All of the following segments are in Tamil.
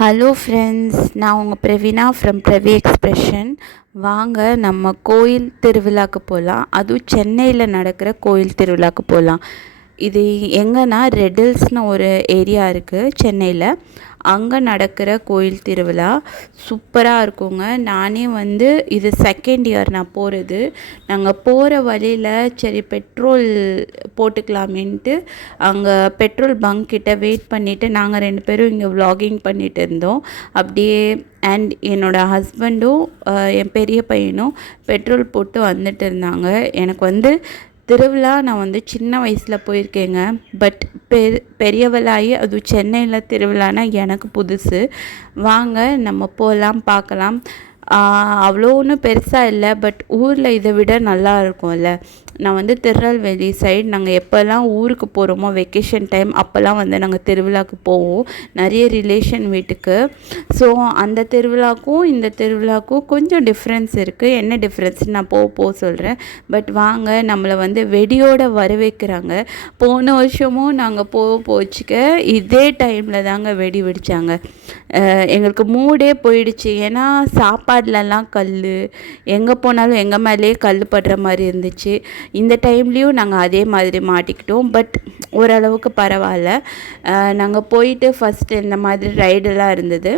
ஹலோ ஃப்ரெண்ட்ஸ், நான் உங்கள் பிரவீனா ஃப்ரம் பிரவி எக்ஸ்பிரஷன். வாங்க நம்ம கோயில் திருவிழாக்கு போகலாம். அதுவும் சென்னையில் நடக்கிற கோயில் திருவிழாக்கு போகலாம். இது எங்கன்னா ரெடில்ஸ்னு ஒரு ஏரியா இருக்குது சென்னையில். அங்கே நடக்கிற கோயில் திருவிழா சூப்பராக இருக்குங்க. நானே இது செகண்ட் இயர் நான் போகிறது. நாங்கள் போகிற வழியில் சரி பெட்ரோல் போட்டுக்கலாமேன்ட்டு அங்கே பெட்ரோல் பங்க் கிட்ட வெயிட் பண்ணிவிட்டு நாங்கள் 2 பேரும் இங்கே vlogging பண்ணிகிட்டு இருந்தோம். அப்படியே அண்ட் என்னோடய ஹஸ்பண்டும் என் பெரிய பையனும் பெட்ரோல் போட்டு வந்துட்டு இருந்தாங்க. எனக்கு திருவிழா நான் சின்ன வயசில் போயிருக்கேங்க. பட் பெரியவளாகி அதுவும் சென்னையில் திருவிழானா எனக்கு புதுசு. வாங்க நம்ம போகலாம், பார்க்கலாம். அவ்வளோ ஒன்றும் பெருசாக இல்லை, பட் ஊரில் இதை விட நல்லா இருக்கும்ல. நான் திருநெல்வேலி சைடு நாங்கள் எப்போல்லாம் ஊருக்கு போகிறோமோ வெக்கேஷன் டைம் அப்போல்லாம் நாங்கள் திருவிழாவுக்கு போவோம், நிறைய ரிலேஷன் வீட்டுக்கு. ஸோ அந்த திருவிழாக்கும் இந்த திருவிழாக்கும் கொஞ்சம் டிஃப்ரென்ஸ் இருக்குது. என்ன டிஃப்ரென்ஸ் நான் போக சொல்கிறேன். பட் வாங்க, நம்மளை வெடியோடு வரவேற்கிறாங்க. போன வருஷமும் நாங்கள் போச்சுக்க இதே டைமில் தாங்க வெடி வெடித்தாங்க. எங்களுக்கு மூடே போயிடுச்சு. ஏன்னா சாப்பாடுலலாம் கல், எங்கே போனாலும் எங்கள் மேலேயே கல் படுற மாதிரி இருந்துச்சு. இந்த டைம்லேயும் நாங்கள் அதே மாதிரி மாட்டிக்கிட்டோம். பட் ஓரளவுக்கு பரவாயில்ல. நாங்கள் போயிட்டு ஃபஸ்ட்டு இந்த மாதிரி ரைடெல்லாம் இருந்தது.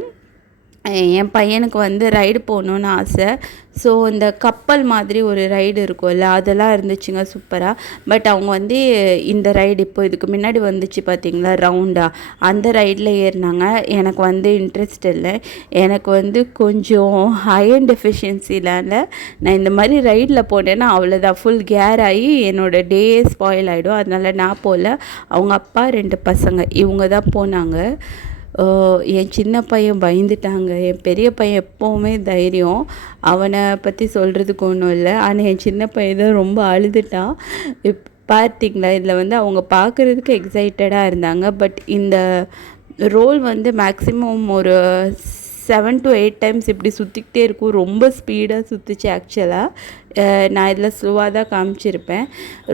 என் பையனுக்கு ரைடு போகணுன்னு ஆசை. ஸோ இந்த கப்பல் மாதிரி ஒரு ரைடு இருக்கும்ல, அதெல்லாம் இருந்துச்சுங்க சூப்பராக. பட் அவங்க இந்த ரைடு இப்போ இதுக்கு முன்னாடி வந்துச்சு பார்த்திங்களா ரவுண்டாக, அந்த ரைடில் ஏறினாங்க. எனக்கு இன்ட்ரெஸ்ட் இல்லை. எனக்கு கொஞ்சம் அயர்ன் டெஃபிஷியன்சிலால நான் இந்த மாதிரி ரைடில் போனேன்னா அவ்வளோதான், ஃபுல் கேர் ஆகி என்னோடய டே ஸ்பாயில் ஆகிடும். அதனால் நான் போகல. அவங்க அப்பா 2 பசங்க இவங்க தான் போனாங்க. என் சின்ன பையன் பயந்துட்டாங்க. என் பெரிய பையன் எப்போவுமே தைரியம், அவனை பற்றி சொல்கிறதுக்கு ஒன்றும் இல்லை. ஆனால் என் சின்ன பையன் தான் ரொம்ப அழுதுட்டான். பார்த்திங்களா, இதில் அவங்க பார்க்குறதுக்கு எக்ஸைட்டடாக இருந்தாங்க. பட் இந்த ரோல் மேக்ஸிமம் ஒரு 7 to 8 டைம்ஸ் இப்படி சுற்றிக்கிட்டே இருக்கும். ரொம்ப ஸ்பீடாக சுற்றுச்சு. ஆக்சுவலாக நான் இதில் ஸ்லோவாக தான் காமிச்சிருப்பேன்.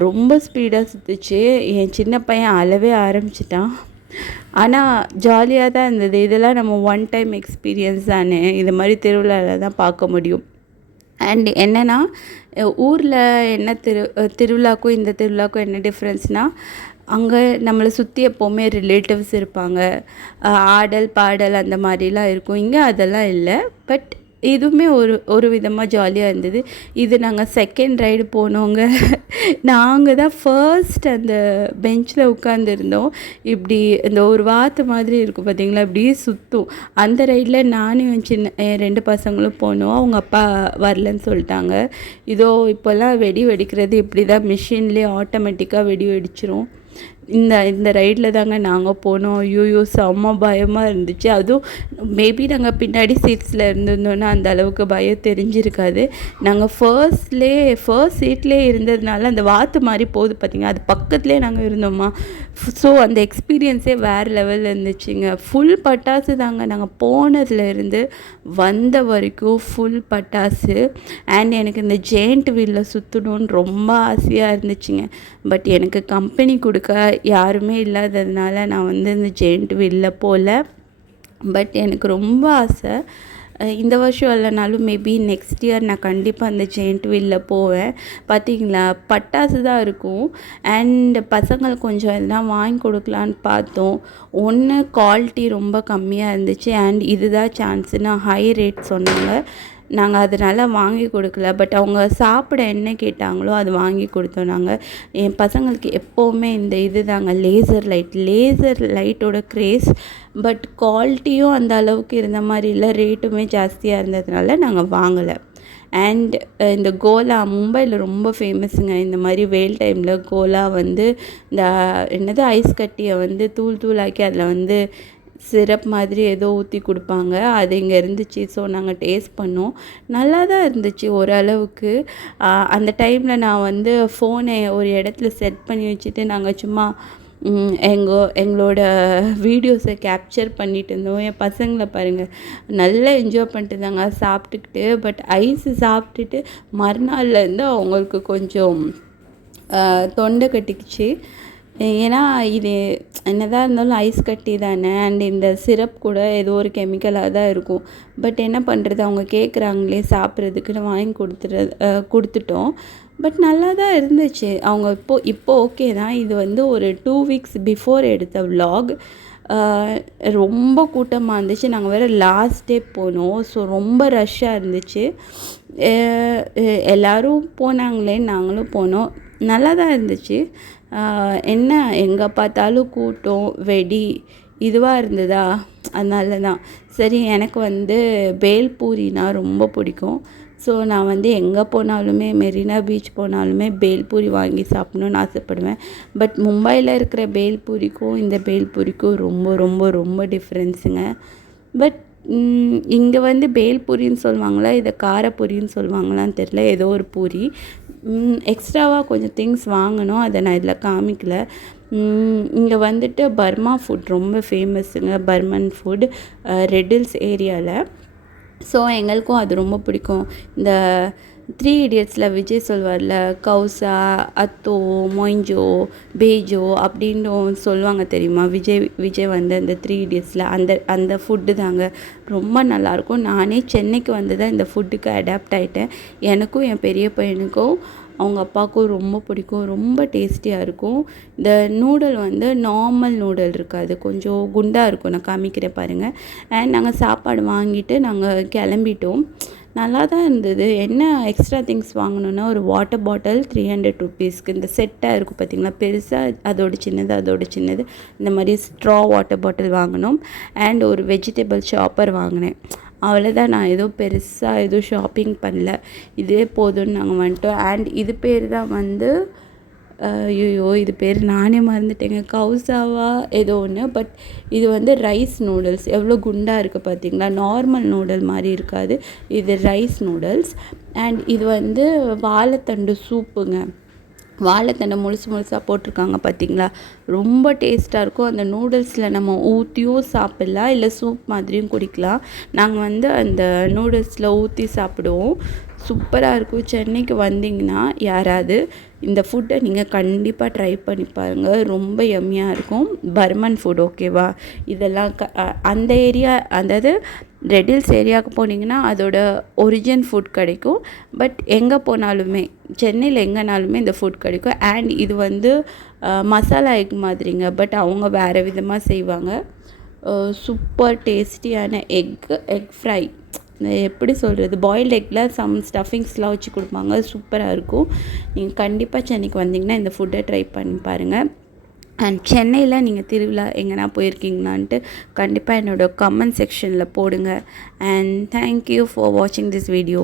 ரொம்ப ஸ்பீடாக சுற்றுச்சு. என் சின்ன பையன் அழவே ஆரம்பிச்சிட்டான். ஆனால் ஜாலியாக தான் இருந்தது. இதெல்லாம் நம்ம 1 டைம் எக்ஸ்பீரியன்ஸ் தானே, இது மாதிரி திருவிழாவில் தான் பார்க்க முடியும். அண்ட் என்னென்னா, ஊரில் என்ன திருவிழாக்கும் இந்த திருவிழாக்கும் என்ன டிஃப்ரென்ஸ்னால், அங்கே நம்மளை சுற்றி எப்போவுமே ரிலேட்டிவ்ஸ் இருப்பாங்க, ஆடல் பாடல் அந்த மாதிரிலாம் இருக்கும். இங்கே அதெல்லாம் இல்லை. பட் இதுவுமே ஒரு விதமாக ஜாலியாக இருந்தது. இது நாங்கள் செகண்ட் ரைடு போனோங்க. நாங்கள் தான் ஃபர்ஸ்ட் அந்த பெஞ்சில் உட்காந்துருந்தோம். இப்படி இந்த ஒரு வாத்து மாதிரி இருக்கும் பார்த்திங்களா, இப்படியே சுற்றும். அந்த ரைடில் நானும் என் 2 பசங்களும் போனோம். அவங்க அப்பா வரலன்னு சொல்லிட்டாங்க. இதோ இப்போல்லாம் வெடி வெடிக்கிறது இப்படி தான், மிஷின்லேயே ஆட்டோமேட்டிக்காக வெடி வெடிச்சிரும். இந்த ரைடில் தாங்க நாங்கள் போனோம். ஐயோ செம்ம பயமாக இருந்துச்சு. அதுவும் மேபி நாங்கள் பின்னாடி சீட்ஸில் இருந்திருந்தோன்னா அந்த அளவுக்கு பயம் தெரிஞ்சிருக்காது. நாங்கள் ஃபர்ஸ்ட் சீட்லேயே இருந்ததுனால அந்த வாத்து மாதிரி போகுது பார்த்திங்க, அது பக்கத்துலேயே நாங்கள் இருந்தோமா. ஸோ அந்த எக்ஸ்பீரியன்ஸே வேறு லெவலில் இருந்துச்சுங்க. ஃபுல் பட்டாசு தாங்க. நாங்கள் போனதுலேருந்து வந்த வரைக்கும் ஃபுல் பட்டாசு. அண்ட் எனக்கு இந்த ஜெயண்ட் வீலில் சுற்றணுன்னு ரொம்ப ஆசையாக இருந்துச்சுங்க. பட் எனக்கு கம்பெனி கொடுக்க யாருமே இல்லாததுனால நான் இந்த ஜெயண்ட் வீலில் போகல. பட் எனக்கு ரொம்ப ஆசை. இந்த வருஷம் இல்லைனாலும் மேபி நெக்ஸ்ட் இயர் நான் கண்டிப்பாக அந்த ஜெயண்ட் வீலில் போவேன். பார்த்திங்களா, பட்டாசு தான் இருக்கும். அண்ட் பசங்களுக்கு கொஞ்சம் எல்லாம் வாங்கி கொடுக்கலான்னு பார்த்தோம். ஒன்று குவாலிட்டி ரொம்ப கம்மியாக இருந்துச்சு. அண்ட் இதுதான் சான்ஸுன்னு ஹை ரேட் சொன்னாங்க. நாங்கள் அதனால் வாங்கி கொடுக்கல. பட் அவங்க சாப்பிட என்ன கேட்டாங்களோ அது வாங்கி கொடுத்தோம். நாங்கள் என் பசங்களுக்கு எப்போவுமே இது தாங்க லேசர் லைட்டோட க்ரேஸ். பட் குவாலிட்டியும் அந்த அளவுக்கு இருந்த மாதிரி இல்லை, ரேட்டுமே ஜாஸ்தியாக இருந்ததுனால நாங்கள் வாங்கலை. அண்ட் இந்த கோலா மும்பையில் ரொம்ப ஃபேமஸுங்க. இந்த மாதிரி வெயில் டைமில் கோலா இந்த ஐஸ் கட்டியை தூளாக்கி அதில் சிரப் மாதிரி ஏதோ ஊற்றி கொடுப்பாங்க. அது இங்கே இருந்துச்சு. ஸோ நாங்கள் டேஸ்ட் பண்ணோம். நல்லா தான் இருந்துச்சு ஓரளவுக்கு. அந்த டைமில் நான் ஃபோனை ஒரு இடத்துல செட் பண்ணி வச்சுட்டு நாங்கள் சும்மா எங்களோட வீடியோஸை கேப்சர் பண்ணிட்டு இருந்தோம். என் பசங்களை பாருங்கள், நல்லா என்ஜாய் பண்ணிட்டு இருந்தாங்க சாப்பிட்டுக்கிட்டு. பட் ஐஸு சாப்பிட்டுட்டு மறுநாள்லேருந்து அவங்களுக்கு கொஞ்சம் தொண்டை கட்டிக்கிச்சு. ஏன்னா இது என்னதான் இருந்தாலும் ஐஸ் கட்டி தானே, அண்ட் இந்த சிரப் கூட ஏதோ ஒரு கெமிக்கலாக தான் இருக்கும். பட் என்ன பண்ணுறது, அவங்க கேட்குறாங்களே சாப்பிட்றதுக்குன்னு வாங்கி கொடுத்துட்டோம். பட் நல்லா தான் இருந்துச்சு. அவங்க இப்போ ஓகே தான். இது வந்து ஒரு 2 வீக்ஸ் பிஃபோர் எடுத்த விலாக். ரொம்ப கூட்டமாக இருந்துச்சு. நாங்கள் வேறு லாஸ்ட் டே போனோம். ஸோ ரொம்ப ரஷ்ஷாக இருந்துச்சு. எல்லோரும் போனாங்களே நாங்களும் போனோம். நல்லா தான் இருந்துச்சு. என்ன எங்கே பார்த்தாலும் கூட்டம் வெடி இதுவாக இருந்ததா, அதனால தான் சரி. எனக்கு வந்து பேல்பூரினா ரொம்ப பிடிக்கும். ஸோ நான் வந்து எங்கே போனாலுமே மெரினா பீச் போனாலுமே பேல்பூரி வாங்கி சாப்பிட்ணுன்னு ஆசைப்படுவேன். பட் மும்பையில் இருக்கிற பேல்பூரிக்கும் இந்த பேல்பூரிக்கும் ரொம்ப ரொம்ப ரொம்ப டிஃப்ரென்ஸுங்க. பட் இங்கே வந்து பேல்பூரின்னு சொல்லுவாங்களா, இதை காரப்பூரின்னு சொல்லுவாங்களான்னு தெரில. ஏதோ ஒரு பூரி எக்ஸ்ட்ராவாக கொஞ்சம் திங்ஸ் வாங்கினோம். அதை நான் இதில் காமிக்கல. இங்கே வந்துட்டு பர்மா ஃபுட் ரொம்ப ஃபேமஸுங்க. பர்மன் ஃபுட் ரெட்டில்ஸ் ஏரியாவில். ஸோ எங்களுக்கும் அது ரொம்ப பிடிக்கும். இந்த 3 இடியட்ஸில் விஜய் சொல்வார்ல, கௌசா, அத்தோ, மொய்ஞ்சோ, பேஜோ அப்படின்னு சொல்லுவாங்க தெரியுமா? விஜய் வந்து அந்த 3 இடியட்ஸில் அந்த ஃபுட்டு தாங்க ரொம்ப நல்லாயிருக்கும். நானே சென்னைக்கு வந்து தான் இந்த ஃபுட்டுக்கு அடாப்ட் ஆகிட்டேன். எனக்கும் என் பெரிய பையனுக்கும் அவங்க அப்பாவுக்கும் ரொம்ப பிடிக்கும். ரொம்ப டேஸ்டியாக இருக்கும். இந்த நூடுல் வந்து நார்மல் நூடுல் இருக்காது, கொஞ்சம் குண்டாக இருக்கும். நான் காமிக்கிறேன் பாருங்கள். அண்ட் நாங்கள் சாப்பாடு வாங்கிட்டு நாங்கள் கிளம்பிட்டோம். நல்லா தான் இருந்தது. என்ன எக்ஸ்ட்ரா திங்ஸ் வாங்கணுன்னா, ஒரு வாட்டர் பாட்டில் 300 ருபீஸ்க்கு இந்த செட்டாக இருக்கும் பார்த்திங்களா, பெருசாக அதோட சின்னது இந்த மாதிரி ஸ்ட்ரா வாட்டர் பாட்டில் வாங்கினோம். அண்ட் ஒரு வெஜிடபிள் சாப்பர் வாங்கினேன். அவ்வளோதான். நான் எதுவும் பெருசாக எதுவும் ஷாப்பிங் பண்ணல. இதுவே போதும்னு நாங்கள் வந்துட்டோம். அண்ட் இது பேர் தான் வந்து ஐயோ இது பேர் நானே மறந்துட்டேங்க. கௌசாவா ஏதோ ஒன்று. பட் இது வந்து ரைஸ் நூடுல்ஸ். எவ்வளோ குண்டாக இருக்குது பார்த்தீங்களா? நார்மல் நூடுல் மாதிரி இருக்காது, இது ரைஸ் நூடுல்ஸ். அண்ட் இது வந்து வாழைத்தண்டு சூப்புங்க. வாழைத்தண்டை முழுசாக போட்டிருக்காங்க பார்த்தீங்களா, ரொம்ப டேஸ்ட்டாக இருக்கும். அந்த நூடுல்ஸில் நம்ம ஊற்றியும் சாப்பிட்லாம், இல்லை சூப் மாதிரியும் குடிக்கலாம். நாங்கள் வந்து அந்த நூடுல்ஸில் ஊற்றி சாப்பிடுவோம். சூப்பராக இருக்கும். சென்னைக்கு வந்தீங்கன்னா யாராவது இந்த ஃபுட்டை நீங்கள் கண்டிப்பாக ட்ரை பண்ணி பாருங்கள். ரொம்ப யம்மியாக இருக்கும். பர்மன் ஃபுட் ஓகேவா? இதெல்லாம் அந்த ஏரியா, அதாவது ரெட்டில்ஸ் ஏரியாவுக்கு போனீங்கன்னா அதோட ஒரிஜின் ஃபுட் கிடைக்கும். பட் எங்கே போனாலுமே சென்னையில் எங்கேனாலுமே இந்த ஃபுட் கிடைக்கும். அண்ட் இது வந்து மசாலா எக் மாதிரிங்க. பட் அவங்க வேறு விதமாக செய்வாங்க. சூப்பர் டேஸ்டியான எக் ஃப்ரை, எப்படி சொல்கிறது, பாயில்டு எக்கில் சம் ஸ்டஃபிங்ஸ்லாம் வச்சு கொடுப்பாங்க. சூப்பராக இருக்கும். நீங்கள் கண்டிப்பாக சென்னைக்கு வந்தீங்கன்னா இந்த ஃபுட்டை ட்ரை பண்ணி பாருங்கள். அண்ட் சென்னையில் நீங்கள் திருவிழா எங்கன்னா போயிருக்கீங்களான்ட்டு கண்டிப்பாக என்னோடய கமெண்ட் செக்ஷனில் போடுங்க. அண்ட் தேங்க்யூ ஃபார் வாட்சிங் திஸ் வீடியோ.